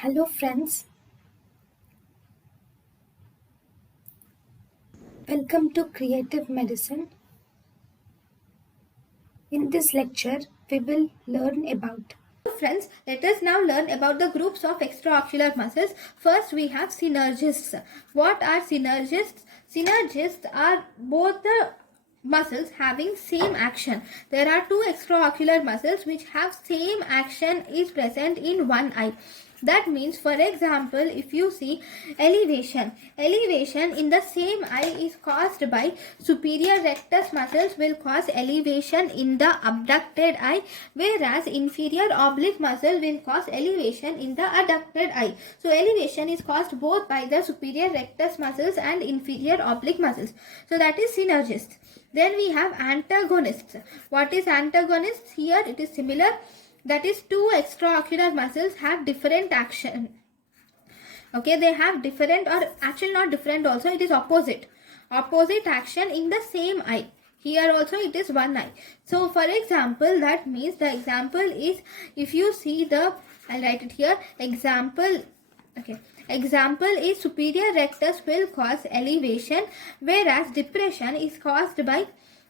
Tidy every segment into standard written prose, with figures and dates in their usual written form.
Hello friends, welcome to Creative Medicine. In this lecture, we will learn about. Friends, let us now learn about the groups of extraocular muscles. First, we have synergists. What are synergists? Synergists are both the muscles having same action. There are two extraocular muscles which have same action is present in one eye. That means, for example, if you see elevation in the same eye is caused by superior rectus muscles will cause elevation in the abducted eye, whereas inferior oblique muscle will cause elevation in the adducted eye. So elevation is caused both by the superior rectus muscles and inferior oblique muscles. So that is synergist. Then we have antagonists. What is antagonists? Here it is similar. That is, two extraocular muscles have different action. Okay, they have different, or actually not different also, it is opposite action in the same eye. Here also it is one eye. So for example, that means the example is, if you see the, I'll write it here, example is superior rectus will cause elevation, whereas depression is caused by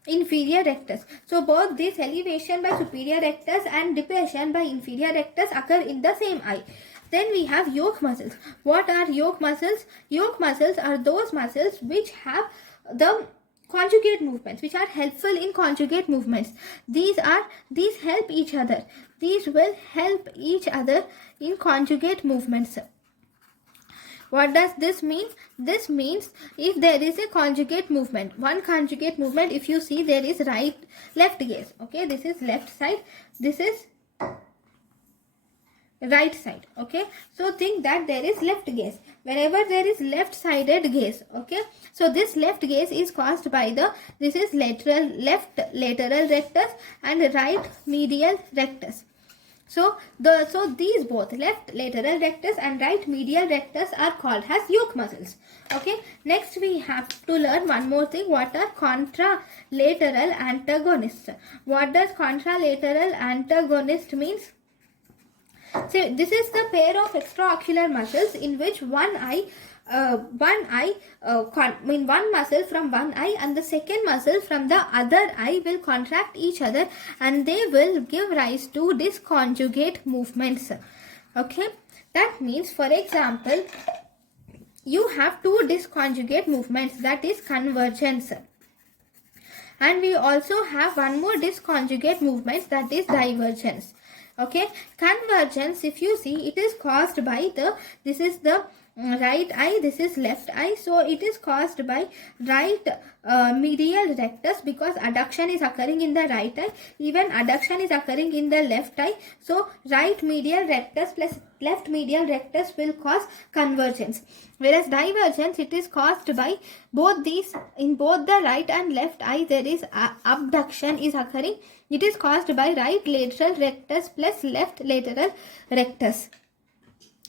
inferior rectus. So both this elevation by superior rectus and depression by inferior rectus occur in the same eye. Then we have yolk muscles. What are yolk muscles? Yolk muscles are those muscles which have the conjugate movements, which are helpful in conjugate movements. These help each other. These will help each other in conjugate movements. What does this mean? This means if there is a conjugate movement, one conjugate movement, if you see there is left gaze. Okay, this is left side, this is right side. Okay, so think that there is left gaze. Wherever there is left sided gaze, okay, so this left gaze is caused by this is left lateral rectus and right medial rectus. So these both, left lateral rectus and right medial rectus, are called as yolk muscles. Okay, next we have to learn one more thing. What are contralateral antagonists? What does contralateral antagonist means? So this is the pair of extraocular muscles in which one muscle from one eye and the second muscle from the other eye will contract each other, and they will give rise to disconjugate movements. Okay, that means, for example, you have two disconjugate movements, that is convergence, and we also have one more disconjugate movement, that is divergence. Okay, convergence, if you see, it is caused by this is the right eye, this is left eye, so it is caused by right medial rectus, because adduction is occurring in the right eye, even adduction is occurring in the left eye. So right medial rectus plus left medial rectus will cause convergence, whereas divergence, it is caused by both these. In both the right and left eye there is abduction is occurring. It is caused by right lateral rectus plus left lateral rectus.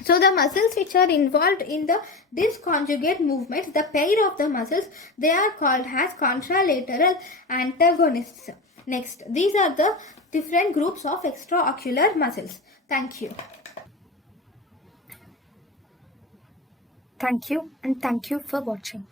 So the muscles which are involved in the disconjugate movements, the pair of the muscles, they are called as contralateral antagonists. Next, these are the different groups of extraocular muscles. Thank you. Thank you, and thank you for watching.